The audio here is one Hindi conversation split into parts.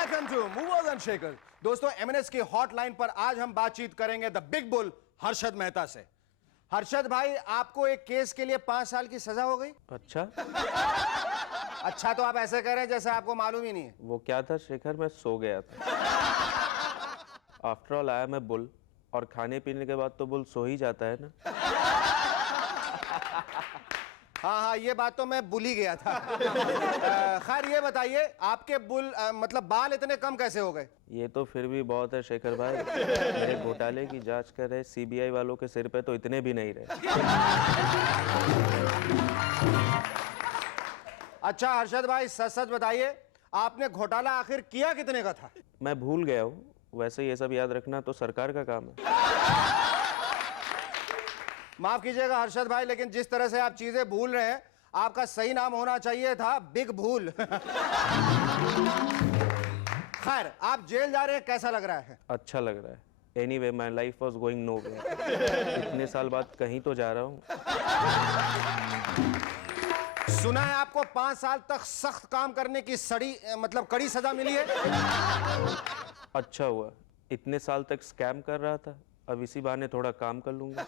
Welcome to movers and shakers. दोस्तों, एमएनएस की हॉटलाइन पर आज हम बातचीत करेंगे the big bull Harshad Mehta से। हर्षद भाई, आपको एक केस के लिए 5 साल की सजा हो गई। अच्छा। अच्छा तो आप ऐसे कह रहे हैं जैसे आपको मालूम ही नहीं है। वो क्या था शेखर, मैं सो गया था। आफ्टर ऑल आया मैं बुल, और खाने पीने के बाद तो बुल सो ही जाता है ना। हाँ हाँ, ये बात तो मैं भूल ही गया था। खैर ये बताइए, आपके बुल मतलब बाल इतने कम कैसे हो गए? ये तो फिर भी बहुत है शेखर भाई। मेरे घोटाले की जांच कर रहे सीबीआई वालों के सिर पे तो इतने भी नहीं रहे। अच्छा हर्षद भाई, सच सच बताइए, आपने घोटाला आखिर किया कितने का था? मैं भूल गया हूँ, वैसे ये सब याद रखना तो सरकार का काम है। माफ कीजिएगा हर्षद भाई, लेकिन जिस तरह से आप चीजें भूल रहे हैं, आपका सही नाम होना चाहिए था बिग भूल। खैर, आप जेल जा रहे हैं, कैसा लग रहा है? अच्छा लग रहा है। Anyway, my life was going nowhere. इतने साल बाद कहीं तो जा रहा हूँ। सुना है आपको 5 साल तक सख्त काम करने की कड़ी सजा मिली है। अच्छा हुआ, इतने साल तक स्कैम कर रहा था, अब इसी बहाने थोड़ा काम कर लूंगा।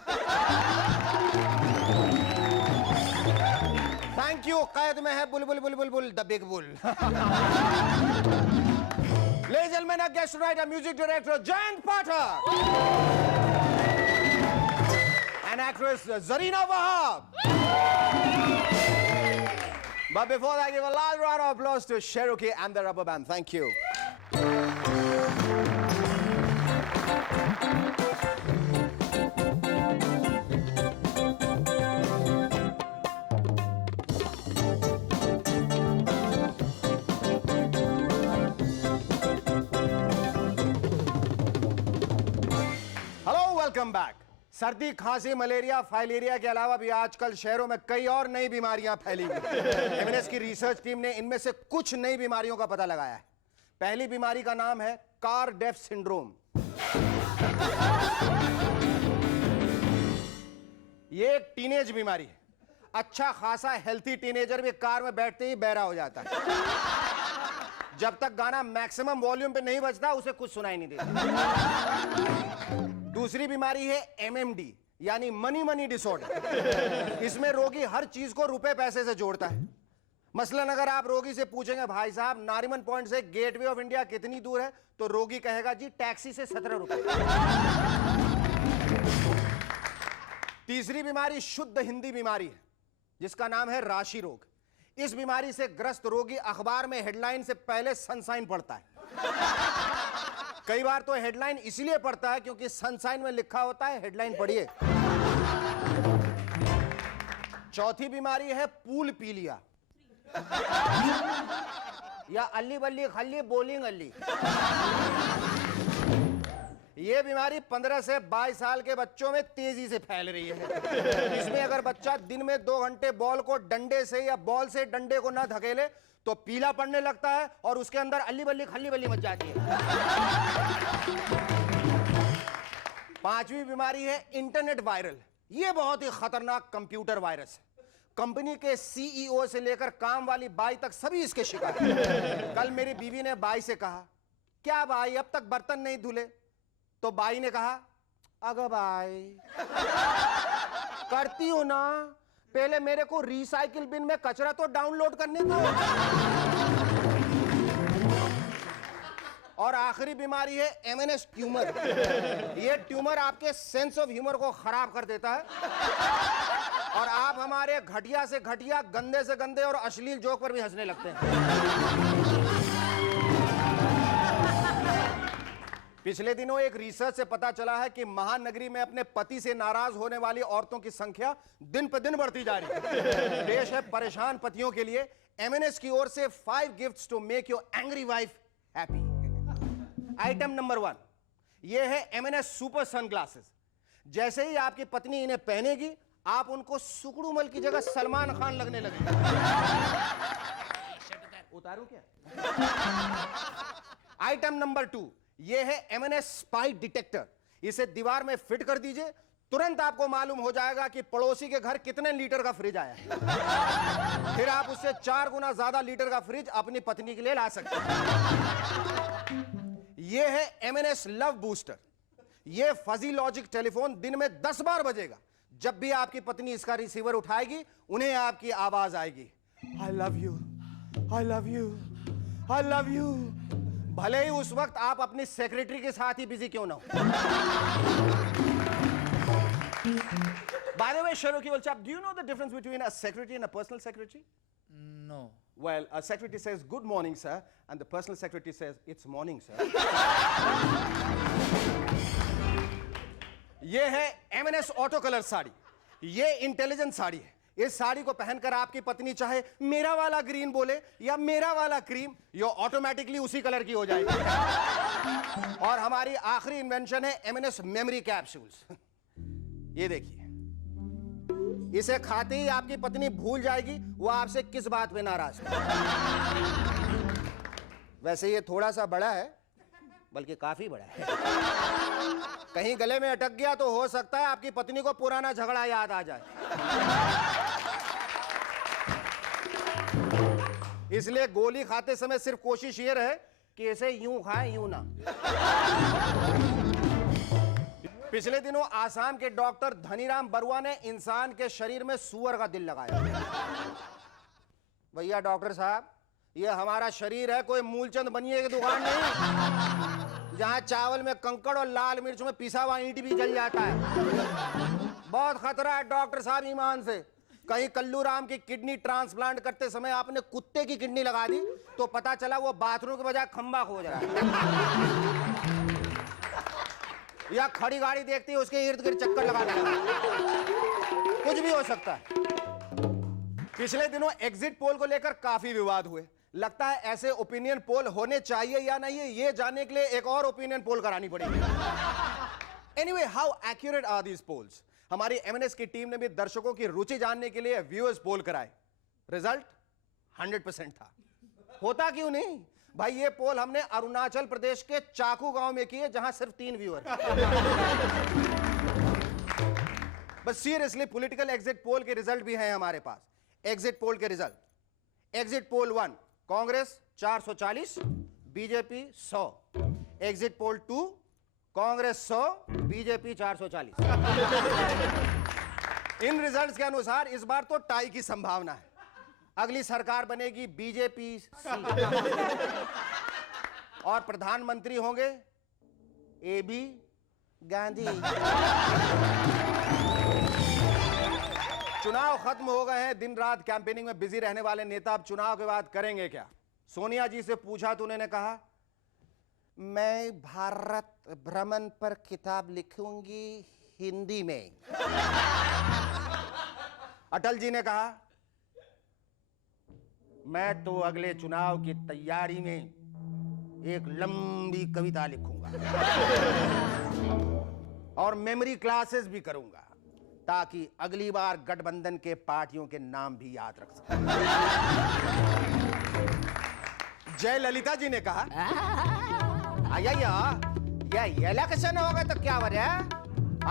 Thank you. कैद में है बुलबुल बुलबुल bull the big bull. Ladies and gentlemen, our guest tonight, our music director Jayant Pathak and actress Zarina Wahab. But before that, give a loud round of applause to Cherokee and the Rubber Band. Thank you. Welcome back. सर्दी, खांसी, मलेरिया, फाइलेरिया के अलावा भी आजकल शहरों में कई और नई बीमारियां फैली हुई हैं। एमएनएस की रिसर्च टीम ने इनमें से कुछ नई बीमारियों का पता लगाया है। पहली बीमारी का नाम है कार डेफ सिंड्रोम। ये एक टीनेज बीमारी है। अच्छा खासा हेल्थी टीनेजर भी कार में बैठते ही बहरा हो जाता है। जब तक गाना मैक्सिमम वॉल्यूम पे नहीं बजता, उसे कुछ सुनाई नहीं देता। दूसरी बीमारी है एमएमडी, यानी मनी डिसऑर्डर। इसमें रोगी हर चीज को रुपए पैसे से जोड़ता है। मसलन अगर आप रोगी से पूछेंगे, भाई साहब नारिमन पॉइंट से गेटवे ऑफ इंडिया कितनी दूर है, तो रोगी कहेगा जी टैक्सी से 17 रुपए। तीसरी बीमारी शुद्ध हिंदी बीमारी है, जिसका नाम है राशि रोग। इस बीमारी से ग्रस्त रोगी अखबार में हेडलाइन से पहले सनसाइन पढ़ता है। कई बार तो हेडलाइन इसलिए पढ़ता है क्योंकि सनसाइन में लिखा होता है हेडलाइन पढ़िए। चौथी बीमारी है पूल पीलिया, या अल्ली बल्ली खल्ली बोलिंग अल्ली। यह बीमारी 15 से 22 साल के बच्चों में तेजी से फैल रही है। इसमें अगर बच्चा दिन में 2 घंटे बॉल को डंडे से या बॉल से डंडे को ना धकेले तो पीला पड़ने लगता है और उसके अंदर अल्ली बल्ली खल्ली बल्ली मच जाती है। पांचवी बीमारी है इंटरनेट वायरल। यह बहुत ही खतरनाक कंप्यूटर वायरस है। कंपनी के सीईओ से लेकर काम वाली बाई तक सभी इसके शिकार हैं। कल मेरी बीवी ने बाई से कहा, क्या बाई अब तक बर्तन नहीं धुले? तो बाई ने कहा, अगर बाई करती हूं ना, पहले मेरे को रिसाइकिल बिन में कचरा तो डाउनलोड करने दो। और आखिरी बीमारी है एमएनएस ट्यूमर। ये ट्यूमर आपके सेंस ऑफ ह्यूमर को खराब कर देता है और आप हमारे घटिया से घटिया, गंदे से गंदे और अश्लील जोक पर भी हंसने लगते हैं। पिछले दिनों एक रिसर्च से पता चला है कि महानगरी में अपने पति से नाराज होने वाली औरतों की संख्या दिन पर दिन बढ़ती जा रही है। देश है परेशान पतियों के लिए एमएनएस की ओर से 5 gifts to make your angry wife happy. Item number 1, यह है एमएनएस सुपर सनग्लासेस। जैसे ही आपकी पत्नी इन्हें पहनेगी, आप उनको सुकड़ूमल की जगह सलमान खान लगने लगेंगे। उतारूं क्या? आइटम नंबर 2, यह है एमएनएस स्पाई डिटेक्टर। इसे दीवार में फिट कर दीजिए, तुरंत आपको मालूम हो जाएगा कि पड़ोसी के घर कितने लीटर का फ्रिज आया है। फिर आप उससे 4 गुना ज्यादा लीटर का फ्रिज अपनी पत्नी के लिए ला सकते हैं। ये है एमएनएस लव बूस्टर। ये फजी लॉजिक टेलीफोन दिन में 10 बार बजेगा। जब भी आपकी पत्नी इसका रिसीवर उठाएगी, उन्हें आपकी आवाज आएगी, I love you, I love you, I love you. भले ही उस वक्त आप अपनी सेक्रेटरी के साथ ही बिजी क्यों ना हो। By the way, Cherokee old chap, do you know the difference between a secretary and a personal secretary? No. Well, a secretary says, good morning, sir, and the personal secretary says, it's morning, sir. ये है M&S ऑटो कलर साड़ी। ये इंटेलिजेंट साड़ी है। इस साड़ी को पहनकर आपकी पत्नी चाहे मेरा वाला ग्रीन बोले या मेरा वाला क्रीम, ये ऑटोमेटिकली उसी कलर की हो जाएगी। और हमारी आखिरी इन्वेंशन है M&S मेमोरी कैप्सूल्स। ये देखिए, इसे खाते ही आपकी पत्नी भूल जाएगी वो आपसे किस बात पे नाराज है। वैसे ये थोड़ा सा बड़ा है, बल्कि काफी बड़ा है। कहीं गले में अटक गया तो हो सकता है आपकी पत्नी को पुराना झगड़ा याद आ जाए। इसलिए गोली खाते समय सिर्फ कोशिश ये रहे कि इसे यूं खाएं, यूं ना। पिछले दिनों आसाम के डॉक्टर धनीराम बरुआ ने इंसान के शरीर में सूअर का दिल लगाया। भैया डॉक्टर साहब, ये हमारा शरीर है, कोई मूलचंद बनिए की दुकान नहीं, जहां चावल में कंकड़ और लाल मिर्च में पिसा हुआ ईंट भी जल जाता है। बहुत खतरा है डॉक्टर साहब ईमान से। कहीं कल्लू राम की किडनी ट्रांसप्लांट करते समय आपने कुत्ते की किडनी लगा दी तो पता चला वो बाथरूम के बजाय खंबा खोज रहा है। या खड़ी गाड़ी देखती है उसके इर्द गिर्द चक्कर लगा देगा। कुछ भी हो सकता है। पिछले दिनों एग्जिट पोल को लेकर काफी विवाद हुए। लगता है ऐसे ओपिनियन पोल होने चाहिए या नहीं, ये जानने के लिए एक और ओपिनियन पोल करानी पड़ेगी। Anyway, how accurate are these polls? हमारी एमएनएस की टीम ने भी दर्शकों की रुचि जानने के लिए व्यूअर्स पोल कराए। रिजल्ट 100% था। होता क्यों नहीं भाई? ये पोल हमने अरुणाचल प्रदेश के चाकू गांव में किए, जहां सिर्फ 3 व्यूअर। बस सीरियसली, पॉलिटिकल एग्जिट पोल के रिजल्ट भी हैं हमारे पास। एग्जिट पोल के result: exit poll 1 Congress 440, BJP 100। Exit poll 2 Congress 100, BJP 440। इन रिजल्ट्स के अनुसार इस बार तो टाई की संभावना है। अगली सरकार बनेगी बीजेपी और प्रधानमंत्री होंगे AB गांधी। चुनाव खत्म हो गए हैं। दिन रात कैंपेनिंग में बिजी रहने वाले नेता अब चुनाव के बाद करेंगे क्या? सोनिया जी से पूछा तो उन्होंने कहा, मैं भारत भ्रमण पर किताब लिखूंगी हिंदी में। अटल जी ने कहा, मैं तो अगले चुनाव की तैयारी में एक लंबी कविता लिखूंगा और मेमोरी क्लासेस भी करूंगा ताकि अगली बार गठबंधन के पार्टियों के नाम भी याद रख सकूं। जय ललिता जी ने कहा, ये इलेक्शन होगा तो क्या हो रहा है?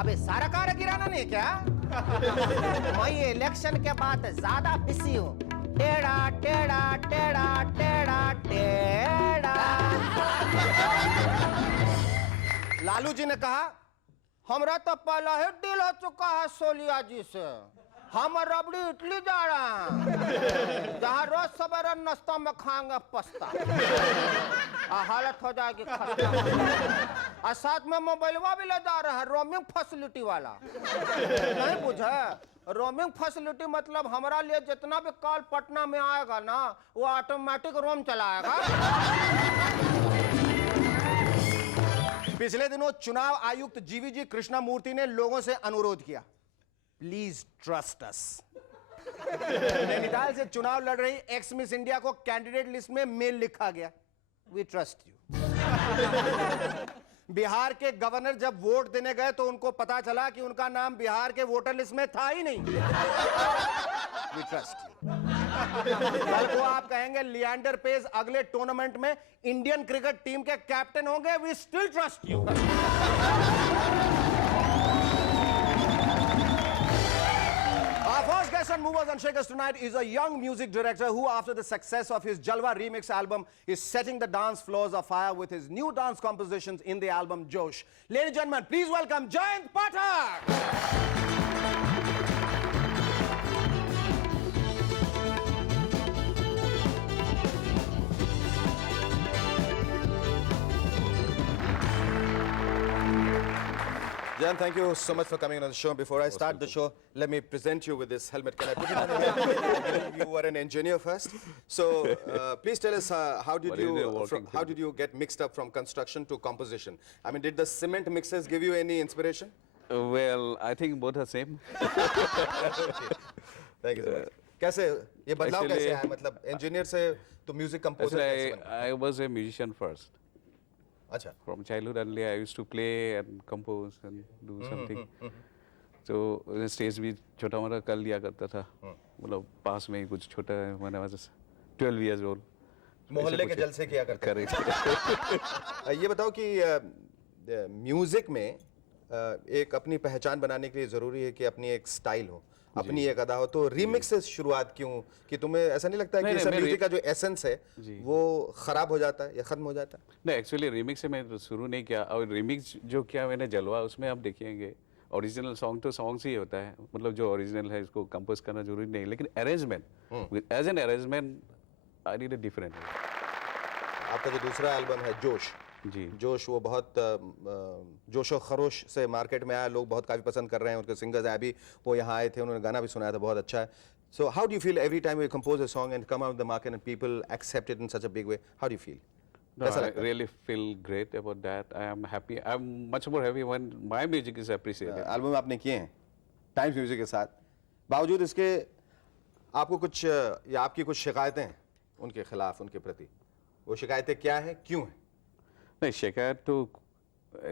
अबे सारा कार गिराना नहीं क्या? मैं ये इलेक्शन के बाद ज्यादा बिजी हूँ। टेढ़ा टेढ़ा टेढ़ा टेढ़ा टेढ़ा। लालू जी ने कहा, हमरा तो पहला ही डील हो चुका है सोनिया जी से। हम रबड़ी इटली जा रहे हैं, जहाँ रोज सवेरे नाश्ता में खाएंगे पस्ता, हालत हो जाएगी खस्ता। और साथ में मोबाइलवा भी ले जा रहे हैं, रोमिंग फैसिलिटी वाला। नहीं बुझे? रोमिंग फैसिलिटी मतलब हमारा लिए जितना भी कॉल पटना में आएगा ना, वो ऑटोमेटिक रोम चलाएगा। पिछले दिनों चुनाव आयुक्त जीवीजी कृष्णमूर्ति ने लोगों से अनुरोध किया, प्लीज ट्रस्ट अस। नैनीताल से चुनाव लड़ रही एक्स मिस इंडिया को कैंडिडेट लिस्ट में मेल लिखा गया, वी ट्रस्ट यू। बिहार के गवर्नर जब वोट देने गए तो उनको पता चला कि उनका नाम बिहार के वोटर लिस्ट में था ही नहीं, वी ट्रस्ट यू। कल को आप कहेंगे लिएंडर पेस अगले टूर्नामेंट में इंडियन क्रिकेट टीम के कैप्टन होंगे, we still trust you. Our first guest on on Movers and Shakers tonight is a young music director who, after the success of his Jalwa remix album, is setting the dance floors afire with his new dance compositions in the album Josh. Ladies and gentlemen, please welcome Jayant Pathak. Jan, thank you so much for coming on the show. Before I start the show, let me present you with this helmet. Can I put it on your head? You were an engineer first. So please tell us how did you get mixed up from construction to composition? I mean, did the cement mixers give you any inspiration? Well, I think both are same. Thank you so much. कैसे ये बदलाव कैसे आया मतलब engineer से तो music composer कैसे बना? I was a musician first. अच्छा. From childhood only, I used to play and compose and do something. So stage भी छोटा मोटा कर लिया करता था. मतलब पास में ही कुछ छोटा when I was 12 years old. मोहल्ले के जलसे किया करते. Correct. ये बताओ कि म्यूजिक में एक अपनी पहचान बनाने के लिए जरूरी है कि अपनी एक स्टाइल हो, अपनी एक अदा हो. तो रीमिक्स से शुरुआत क्यों कि तुम्हें ऐसा नहीं लगता है कि सब म्यूजिक का जो एसेंस है वो खराब हो जाता है या खत्म हो जाता है? नहीं, एक्चुअली रीमिक्स से मैं शुरू नहीं किया. और रीमिक्स जो किया मैंने जलवा, उसमें आप देखेंगे ओरिजिनल सॉन्ग तो सॉन्ग्स ही होता है. मतलब जो ओरिजिनल है उसको कंपोज करना जरूरी नहीं, लेकिन arrangement as an arrangement I need a different. आपका जो दूसरा एल्बम है जोश, जी जोश, वो बहुत जोश और खरोश से मार्केट में आया. लोग बहुत काफ़ी पसंद कर रहे हैं. उनके सिंगर्स अभी वो यहाँ आए थे, उन्होंने गाना भी सुनाया था, बहुत अच्छा है. So how do you feel every time you compose a song and come out the market and people accept it in such a big way? How do you feel? No, I really feel great about that. I am happy. I'm much more happy when my music is appreciated. Album आपने किए हैं टाइम्स म्यूजिक के साथ, बावजूद इसके आपको कुछ या आपकी कुछ शिकायतें हैं उनके खिलाफ, उनके प्रति? वो शिकायतें क्या हैं, क्यों हैं? नहीं, शिकायत तो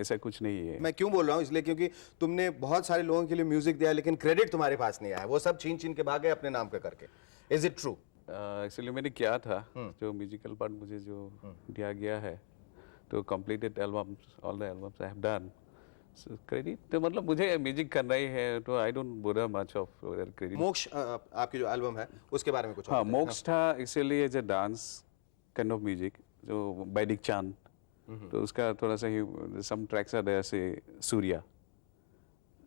ऐसा कुछ नहीं है. मैं क्यों बोल रहा हूँ, इसलिए क्योंकि तुमने बहुत सारे लोगों के लिए म्यूजिक दिया लेकिन क्रेडिट तुम्हारे पास नहीं आया. वो सब छीन छीन के भागे अपने नाम पे करके. Is it true? एक्चुअली मैंने किया था जो म्यूजिकल पार्ट मुझे जो दिया गया है, तो completed albums, all the albums I have done. Credit तो मतलब मुझे म्यूजिक करना ही है, तो I don't bother much of credit. मोक्ष आपकी जो एल्बम है उसके बारे में कुछ? हाँ, मोक्ष था actually as a dance kind of music जो बैडिक चांद. तो उसका थोड़ा सा ही सम ट्रैक्स आर देयर से सूर्या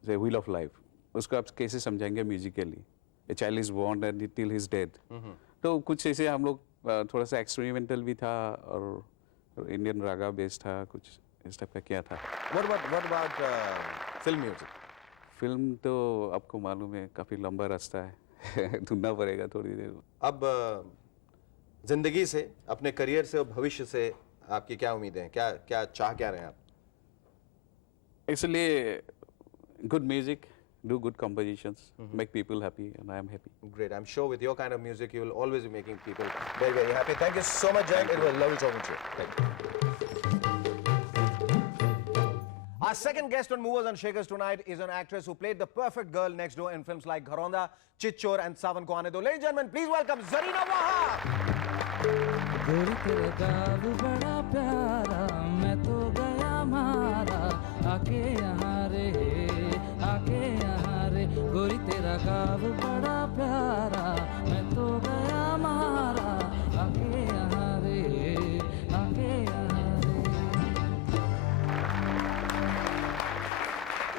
से व्हील ऑफ लाइफ, उसको आप कैसे समझाएंगे musically? A child is born and till he is dead. तो कुछ ऐसे हम लोग थोड़ा सा एक्सपेरिमेंटल भी था और इंडियन रागा बेस्ड था, कुछ इस टाइप का किया था. What about film music? Film तो आपको मालूम है काफ़ी लंबा रास्ता है. ढूंढना पड़ेगा थोड़ी देर. अब जिंदगी से, अपने करियर से और भविष्य से आपकी क्या उम्मीदें हैं? क्या चाह क्या रहे हैं आप? इसलिए good music, do good compositions, make people happy, and I am happy. Great. I'm sure with your kind of music, you will always be making people very, very happy. Thank you so much, Jayant. It was lovely talking to you. Thank you. Our second guest on Movers and Shakers tonight is an actress who played the perfect girl next door in films like Gharonda, Chichor, and Sawan Ko Aane Do. Ladies and gentlemen, please welcome Zarina Wahab. गोरी तेरा गाल बड़ा प्यारा, मैं तो गया मारा, आके यहाँ रे, आके यहाँ रे. गोरी तेरा गाल बड़ा प्यारा, मैं तो गया मारा, आके यहाँ रे, आके यहाँ रे.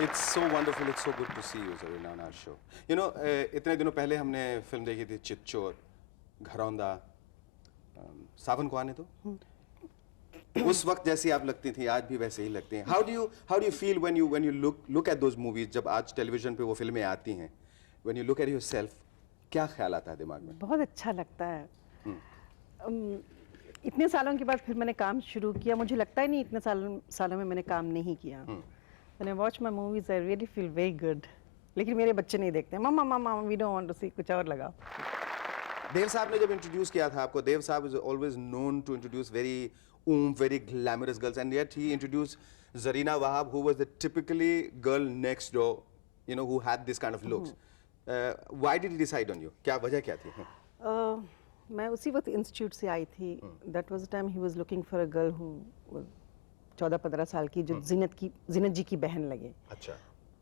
It's so wonderful. It's so good to see you, Zarina, on our show. You know, इतने दिनों पहले हमने फिल्म देखी थी चिच्चोर, घरौंदा, सावन को आने दो. उस वक्त जैसी आप लगती थी आज भी वैसे ही लगती हैं. How do you feel when you look at those movies? जब आज टेलीविजन पे वो फिल्में आती हैं, when you look at yourself, क्या ख्याल आता है दिमाग में? बहुत अच्छा लगता है. इतने सालों के बाद फिर मैंने काम शुरू किया. मुझे लगता ही नहीं इतने सालों में मैंने काम नहीं किया. When I watch my movies, I really feel very good. लेकिन मेरे बच्चे नहीं देखते. मामा we don't want to see, कुछ और लगाओ. देव साहब ने जब इंट्रोड्यूस किया था आपको, देव साहब is always known to introduce very glamorous girls, and yet he introduced Zarina Wahab, who was the typically girl next door, you know, who had this kind of looks. Why did he decide on you? क्या वजह क्या थी? मैं उसी वक्त इंस्टीट्यूट से आई थी. That was the time he was looking for a girl who was 14-15 साल की, जो जीनत जी की बहन लगे. अच्छा.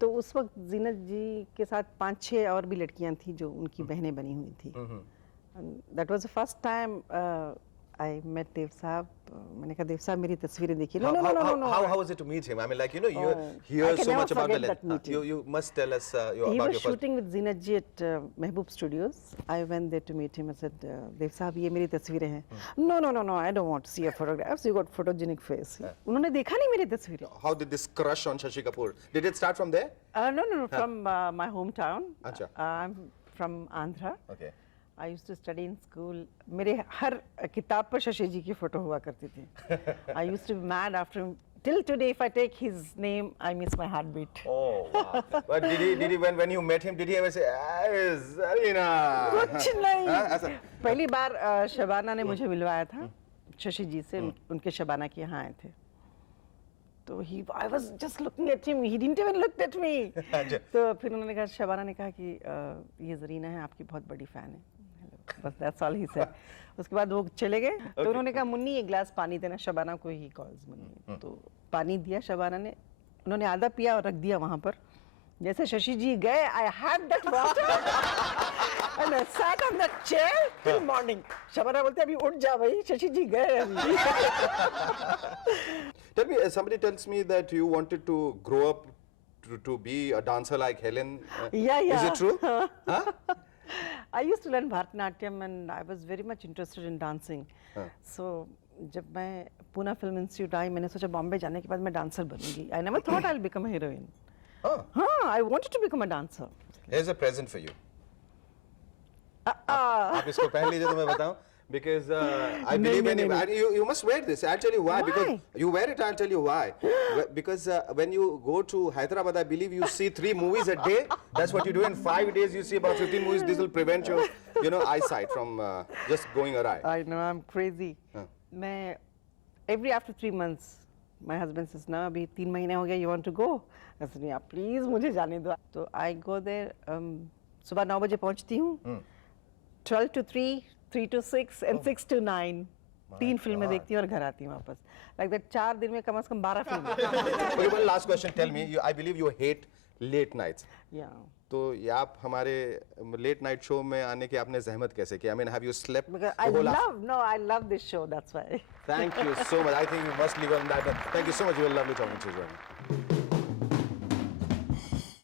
तो उस वक्त जीनत जी के साथ 5-6 और भी लड़कियां थी जो उनकी बहनें बनी हुई थी. That was the first time I met Dev Sahab. मैंने कहा देव साहब मेरी तस्वीरें देखिए. No no no no no. How was it to meet him? I mean, like, you know, you Oh, hear I can so never much about the forget that meeting. You must tell us He about was your first. shooting with Zinat ji at Mehboob Studios. I went there to meet him. I said, Dev साहब ये मेरी तस्वीरें हैं. No no no no, I don't want to see your photographs. You got photogenic face. उन्होंने देखा नहीं मेरी तस्वीरें. How did this crush on Shashi Kapoor? Did it start from there? No no no, from my hometown. अच्छा. I'm from Andhra. Okay. I used to study in school. मेरे हर किताब पर शशि जी की फोटो हुआ करती थी. I used to be mad after him. Till today, if I take his name, I miss my heartbeat. Oh, wow. But did he when you met him, did he ever say, "Hey, Zarina"? कुछ नहीं. हाँ, ऐसा. पहली बार शबाना ने मुझे मिलवाया था शशि जी से. उनके शबाना के यहाँ आए थे. तो I was just looking at him. He didn't even look at me. तो फिर उन्होंने कहा, शबाना ने कहा कि ये जरीना है, आपकी बहुत बड़ी फैन है. बस that's all he said. उसके बाद वो चले गए. तो उन्होंने कहा मुन्नी एक गिलास पानी देना. शबाना को ही कॉल्स मुन्नी. तो पानी दिया शबाना ने. उन्होंने आधा पिया और रख दिया वहाँ पर. जैसे शशि जी गए, I had that water and I sat on that chair till morning. Shabana बोलते अभी उठ जा भाई, शशि जी गए अभी. Tell me, somebody tells me that you wanted to grow up to be a dancer like Helen. Yeah, yeah. Is it true? Huh? I used to learn Bharatanatyam and I was very much interested in dancing. So जब मैं पूना फिल्म इंस्टीट्यूट आई, मैंने सोचा बॉम्बे जाने के बाद मैं dancer बनूंगी. I never thought I'll become a heroine. Oh, हाँ, I wanted to become a dancer. here's a present for you. आप इसको पहन लीजिए तो मैं बताऊं. Because I believe in it. And you must wear this. I'll tell you why. Why? Because you wear it, I'll tell you why. Because when you go to Hyderabad, I believe you see 3 movies a day. That's what you do. In 5 days, you see about 15 movies. This will prevent your, eyesight from just going awry. I know, I'm crazy. मैं every after 3 months, my husband says, "ना अभी 3 महीने हो गए. You want to go?" I said, "Yeah, please मुझे जाने दो." तो I go there. सुबह 9 बजे पहुँचती हूँ. 12 to 3. 3 to 6 and 6 to 9. 3 फिल्में देखती हूँ और घर आती हूँ वापस. Like that 4 दिन में कम से कम 12 फिल्में. Okay, one last question. Tell me, I believe you hate late nights. Yeah. तो ये आप हमारे late night show में आने की आपने जहमत कैसे की? I mean, have you slept? Because I love this show. That's why. Thank you so much. I think you must leave on that. Thank you so much. You were lovely talking to you.